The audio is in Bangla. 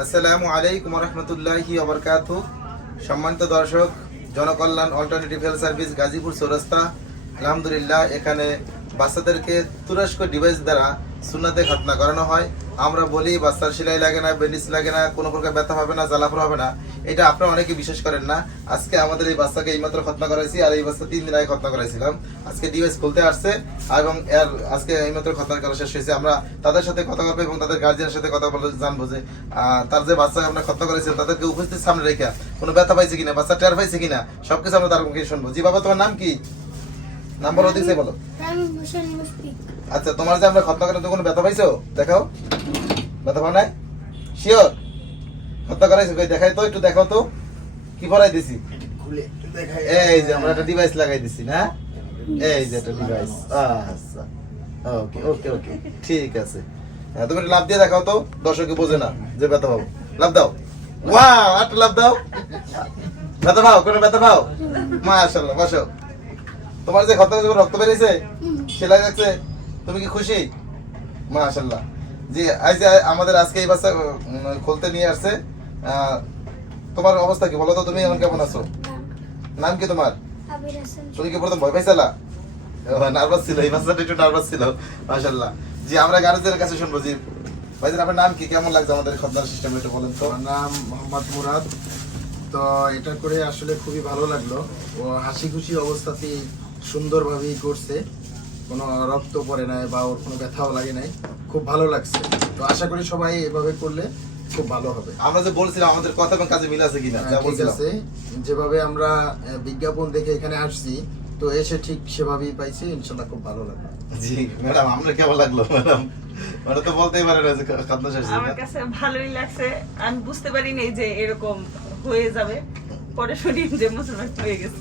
আসসালামু আলাইকুম ওয়া রাহমাতুল্লাহি ওয়া বারাকাতুহু। সম্মানিত দর্শক, Janakalyan alternative health service Gazipur চৌরাস্তা, আলহামদুলিল্লাহ এখানে বাচ্চাদেরকে তুরস্ক ডিভাইস দ্বারা সুন্নাতে খতনা করানো হয়। আমরা বলি বাচ্চার সেলাই লাগে না, ব্যান্ডেজ লাগে না, কোনো প্রকার ব্যথা হবে না, জ্বালাপোড়া হবে না। এটা আপনারা অনেকে বিশ্বাস করেন না। আজকে আমাদের এই বাচ্চাকে এইমাত্র খতনা করাইছি, আর এই বাচ্চা 3 দিন আগে খতনা করাইছিলাম। আজকে ডিভাইস খুলতে আসছে এবং এর আজকে এইমাত্র খতনা করা শেষ হয়েছে। আমরা তাদের সাথে কথা বলবো এবং তাদের গার্জিয়ানের সাথে কথা বলে জানবো যে তার যে বাচ্চাকে আমরা খতনা করেছিলাম তাদেরকে উপস্থিত সামনে রেখে কোনো ব্যথা পাইছে কিনা, বাচ্চা টের পাইছে কিনা, সবকিছু আমরা তার মুখে শুনবো। জি বাবা, তোমার নাম কি? নাম্বার ওদিকে বলো। আচ্ছা, তোমার যে আমরা খতনা করার কোনো ব্যথা পাইছো? দেখাও। ব্যথা পাও নাই? শিওর খতনা করাইছো? কই দেখাই তো, একটু দেখাও তো কি পরাই দিছি। এই যে আমরা একটা ডিভাইস লাগাই দিছি না, এই যে একটা ডিভাইস। আচ্ছা, ওকে ওকে ওকে, ঠিক আছে। তুমি একটু লাভ দিয়ে দেখাও তো, দর্শকে বোঝে না যে ব্যথা পাবো। লাভ দাও। ওয়াও, একটা লাভ দাও। ব্যথা পাও? কোনো ব্যথা পাও? মাশাআল্লাহ, বসো। তোমার যে খতনা করে রক্ত বেরিয়েছে, সেলাই লাগছে, তুমি কি খুশি? মাশাআল্লাহ। জি, আজ আমাদের আজকে এই বাচ্চা খুলতে নিয়ে আসছে। তোমার অবস্থা কি বলো তো, তুমি এখন কেমন আছো? নাম কি তোমার? তুমি কি প্রথম ভয় পাইছিলা? নার্ভাস ছিল, এই বাচ্চাটা একটু নার্ভাস ছিল। মাশাআল্লাহ। জি, আমরা গার্জিয়ানের কাছে শুনবো। জি ভাইজান, আপনার নাম কি, কেমন লাগছে আমাদের খতনার সিস্টেম একটু বলেন তো। আমার নাম মোহাম্মদ মুরাদ। তো এটা করে আসলে খুবই ভালো লাগলো। ও হাসি খুশি অবস্থাতেই সুন্দরভাবেই করছে, কোনো রক্ত পড়ে নাই বা ওর কোনো ব্যথাও লাগে নাই। খুব ভালো লাগছে। তো আশা করি সবাই এভাবে করলে খুব ভালো হবে। আমরা যে বলছিলাম আমাদের কথা এবং কাজে মিল আছে কিনা, যা ঠিক বলছিলাম। আছে, যেভাবে আমরা বিজ্ঞাপন দেখে এখানে আসছি, তো এসে ঠিক সেভাবেই পাইছি। ইনশাল্লাহ খুব ভালো লাগলো। জি ম্যাডাম, আমরা কেমন লাগলো ম্যাডাম? মানে তো বলতেই পারে না যে খতনা শেষ। আমার কাছে ভালোই লাগছে। আমি বুঝতে পারিনি যে এরকম হয়ে যাবে, পরে শুনি যে মুসলমান হয়ে গেছে।